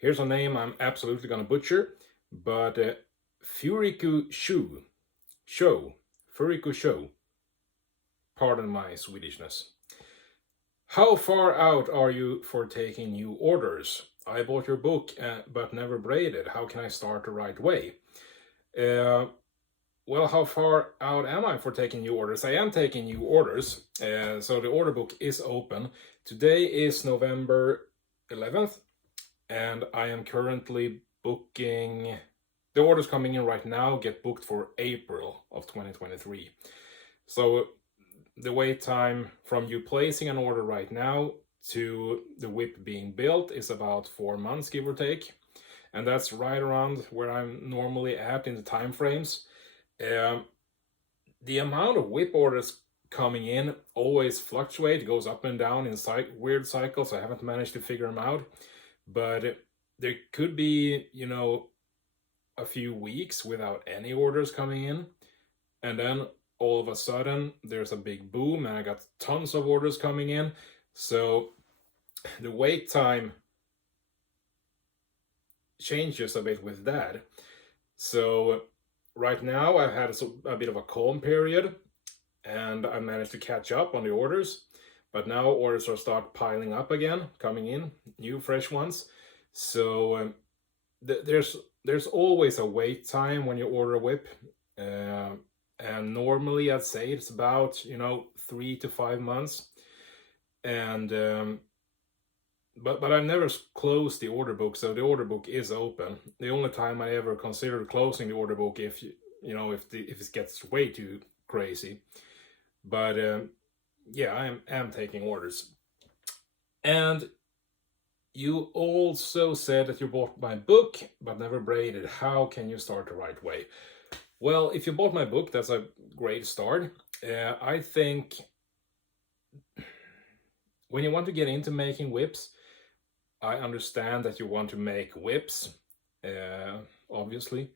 Here's a name I'm absolutely gonna butcher, but Furiku Show. Pardon my Swedishness. How far out are you for taking new orders? I bought your book, but never braided. How can I start the right way? Uh, well, how far out am I for taking new orders? I am taking new orders, so the order book is open. Today is November 11th, and I am currently booking. The orders coming in right now get booked for April of 2023. So the wait time from you placing an order right now to the whip being built is about 4 months, give or take. And that's right around where I'm normally at in the time frames. The amount of whip orders coming in always fluctuate, goes up and down in weird cycles. I haven't managed to figure them out, but there could be, a few weeks without any orders coming in, and then all of a sudden there's a big boom and I got tons of orders coming in. So the wait time changes a bit with that. So right now I've had a bit of a calm period and I managed to catch up on the orders, but now orders are start piling up again, coming in, new fresh ones. So there's always a wait time when you order a whip, and normally I'd say it's about 3 to 5 months, and but I've never closed the order book, so the order book is open. The only time I ever considered closing the order book if if it gets way too crazy, but yeah, I am taking orders. And you also said that you bought my book but never braided. How can you start the right way? Well, if you bought my book, that's a great start. I think when you want to get into making whips, I understand that you want to make whips, obviously,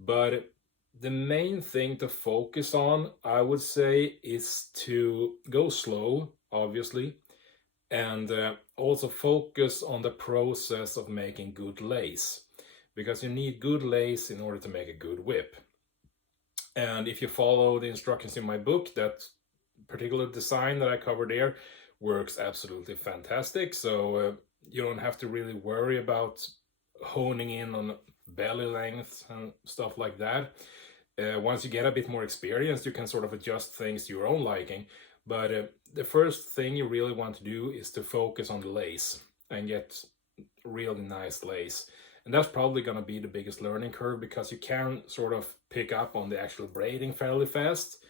but the main thing to focus on, I would say, is to go slow, obviously, and also focus on the process of making good lace, because you need good lace in order to make a good whip. And if you follow the instructions in my book, that particular design that I covered there works absolutely fantastic. So you don't have to really worry about honing in on belly length and stuff like that. Once you get a bit more experience, you can sort of adjust things to your own liking. But the first thing you really want to do is to focus on the lace and get really nice lace. And that's probably going to be the biggest learning curve, because you can sort of pick up on the actual braiding fairly fast.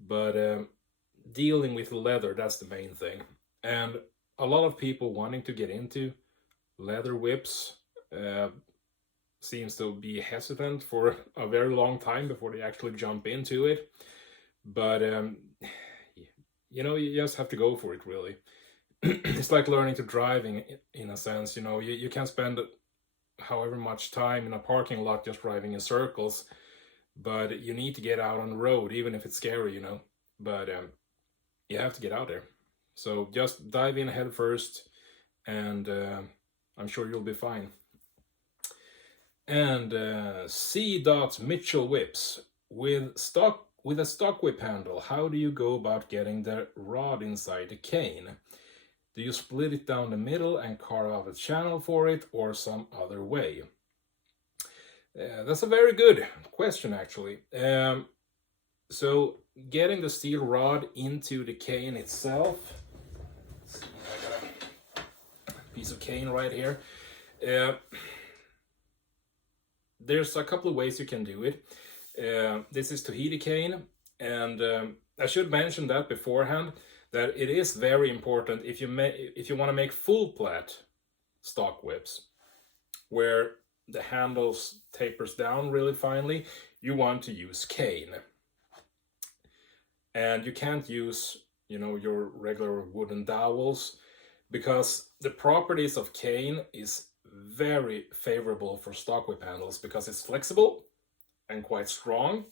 But dealing with leather, that's the main thing. And a lot of people wanting to get into leather whips seems to be hesitant for a very long time before they actually jump into it. But you just have to go for it, really. It's like learning to drive in a sense. You can spend however much time in a parking lot just driving in circles, but you need to get out on the road, even if it's scary. But you have to get out there. So just dive in head first, and I'm sure you'll be fine. And C. Mitchell whips with a stock whip handle. How do you go about getting the rod inside the cane? Do you split it down the middle and carve out a channel for it, or some other way? That's a very good question, actually. So getting the steel rod into the cane itself. Let's see, I got a piece of cane right here. There's a couple of ways you can do it. This is Tahiti cane, and I should mention that beforehand, that it is very important if you want to make full plat stock whips, where the handles tapers down really finely, you want to use cane. And you can't use, your regular wooden dowels, because the properties of cane is very favorable for stock whip handles, because it's flexible and quite strong.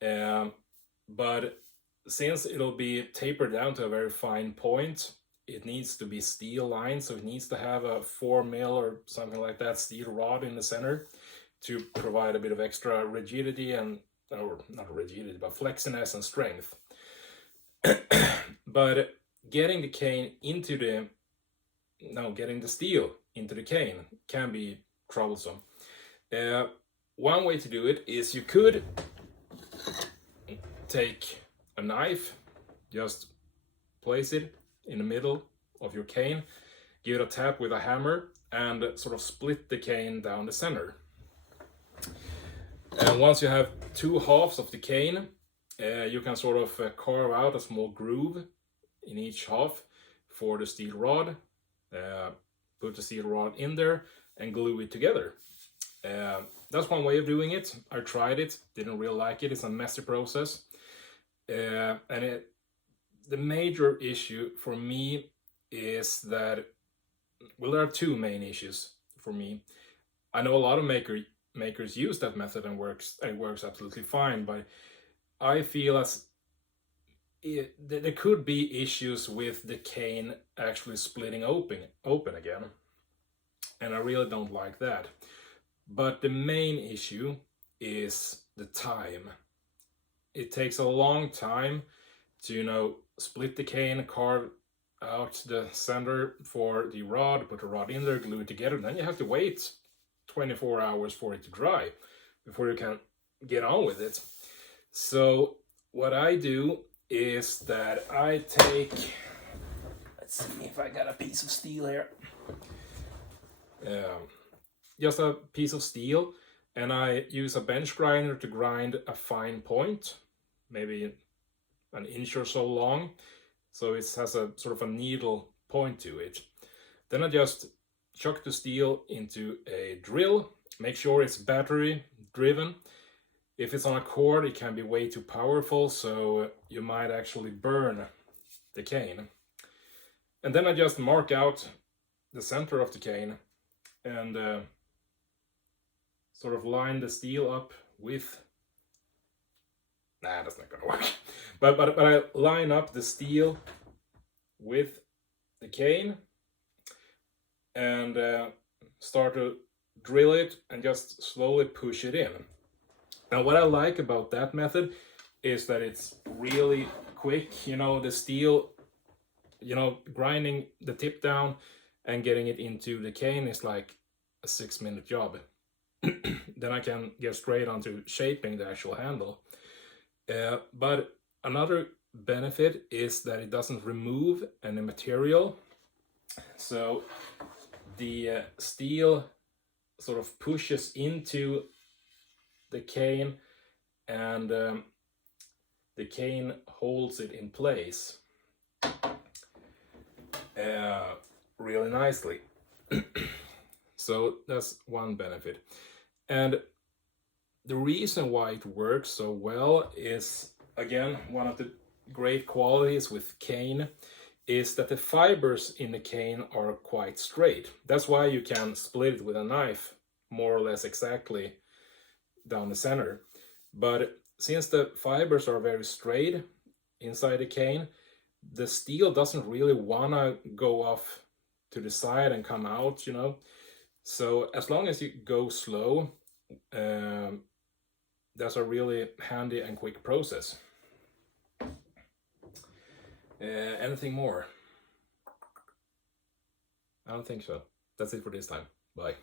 But since it'll be tapered down to a very fine point, it needs to be steel lined, so it needs to have a 4 mil or something like that steel rod in the center to provide a bit of extra rigidity and, or not rigidity, but flexiness and strength. But getting the cane into the, no, getting the steel into the cane can be troublesome. One way to do it is you could take a knife, just place it in the middle of your cane, give it a tap with a hammer, and sort of split the cane down the center. And once you have 2 halves of the cane, you can sort of carve out a small groove in each half for the steel rod, put the steel rod in there and glue it together. That's one way of doing it. I tried it, didn't really like it. It's a messy process. And the major issue for me is that, well, there are 2 main issues for me. I know a lot of makers use that method and it works absolutely fine, but I feel as there could be issues with the cane actually splitting open again, and I really don't like that. But the main issue is the time. It takes a long time to, you know, split the cane, carve out the center for the rod, put the rod in there, glue it together, then you have to wait 24 hours for it to dry before you can get on with it. So what I do is that I take, let's see if I got a piece of steel here, just a piece of steel, and I use a bench grinder to grind a fine point, maybe an inch or so long, so it has a sort of a needle point to it. Then I just chuck the steel into a drill, make sure it's battery driven. If it's on a cord, it can be way too powerful, so you might actually burn the cane. And then I just mark out the center of the cane and sort of line the steel up with, nah, that's not gonna work. But I line up the steel with the cane and start to drill it and just slowly push it in. Now what I like about that method is that it's really quick. You know, the steel, you know, grinding the tip down and getting it into the cane is like a 6-minute job. Then I can get straight onto shaping the actual handle. But another benefit is that it doesn't remove any material. So the steel sort of pushes into the cane and the cane holds it in place really nicely. So that's one benefit. And the reason why it works so well is, again, one of the great qualities with cane is that the fibers in the cane are quite straight. That's why you can split it with a knife more or less exactly down the center. But since the fibers are very straight inside the cane, the steel doesn't really want to go off to the side and come out, you know. So as long as you go slow, that's a really handy and quick process. Anything more? I don't think so. That's it for this time. Bye.